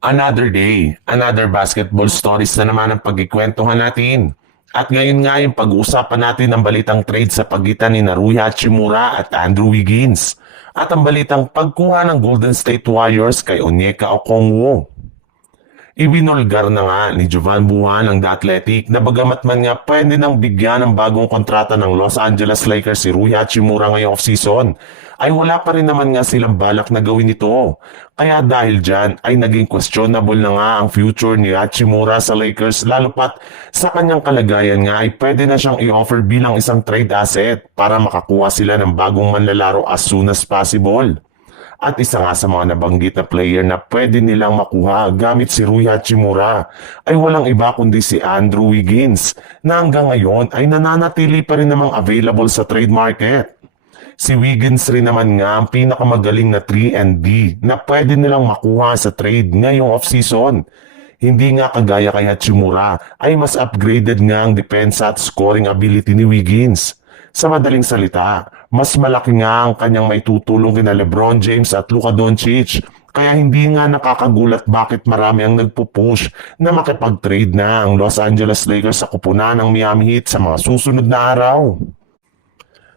Another day, another basketball stories na naman ang pagkikwentuhan natin. At ngayon nga yung pag-uusapan natin ang balitang trade sa pagitan ni Rui Hachimura at Andrew Wiggins. At ang balitang pagkuha ng Golden State Warriors kay Onyeka Okongwu. Ibinulgar na nga ni Jovan Buhan ng The Athletic na bagamat man nga pwede nang bigyan ng bagong kontrata ng Los Angeles Lakers si Rui Hachimura ngayong offseason, ay wala pa rin naman nga silang balak na gawin ito. Kaya dahil dyan ay naging questionable na nga ang future ni Hachimura sa Lakers, lalo pat sa kanyang kalagayan nga ay pwede na siyang i-offer bilang isang trade asset para makakuha sila ng bagong manlalaro as soon as possible. At isa nga sa mga nabanggit na player na pwede nilang makuha gamit si Rui Hachimura ay walang iba kundi si Andrew Wiggins na hanggang ngayon ay nananatili pa rin namang available sa trade market. Si Wiggins rin naman nga ang pinakamagaling na 3 and D na pwede nilang makuha sa trade ngayong offseason. Hindi nga kagaya kay Hachimura ay mas upgraded nga ang depensa at scoring ability ni Wiggins. Sa madaling salita, mas malaki nga ang kanyang maitutulong kina LeBron James at Luka Doncic. Kaya hindi nga nakakagulat bakit marami ang nagpupush na makipag-trade na ang Los Angeles Lakers sa kupunan ng Miami Heat sa mga susunod na araw.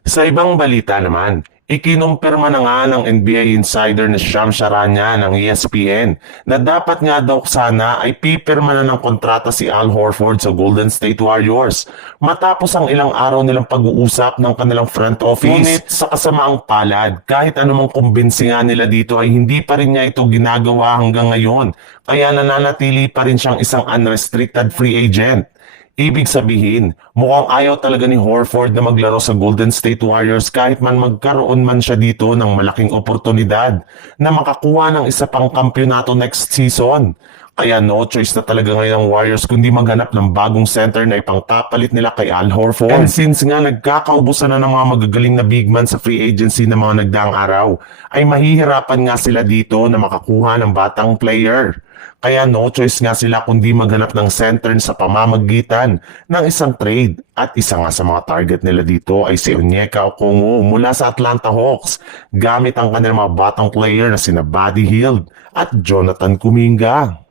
Sa ibang balita naman, ikinumpirma na nga ng NBA insider na Shams Charania ng ESPN na dapat nga daw sana ay pipirma na ng kontrata si Al Horford sa Golden State Warriors matapos ang ilang araw nilang pag-uusap ng kanilang front office. Ngunit sa kasamaang palad, kahit anumang kumbinsi nga nila dito ay hindi pa rin niya ito ginagawa hanggang ngayon, kaya nananatili pa rin siyang isang unrestricted free agent. Ibig sabihin, mukhang ayaw talaga ni Horford na maglaro sa Golden State Warriors kahit man magkaroon man siya dito ng malaking oportunidad na makakuha ng isa pang kampyonato next season. Kaya no choice na talaga ngayon ng Warriors kundi maghanap ng bagong center na ipangpapalit nila kay Al Horford. And since nga nagkakaubusan na ng mga magagaling na big man sa free agency ng mga nagdaang araw, ay mahihirapan nga sila dito na makakuha ng batang player. Kaya no choice nga sila kundi maghanap ng center sa pamamagitan ng isang trade. At isa nga sa mga target nila dito ay si Onyeka Okongwu mula sa Atlanta Hawks gamit ang kanilang mga batang player na sina Buddy Hield at Jonathan Kuminga.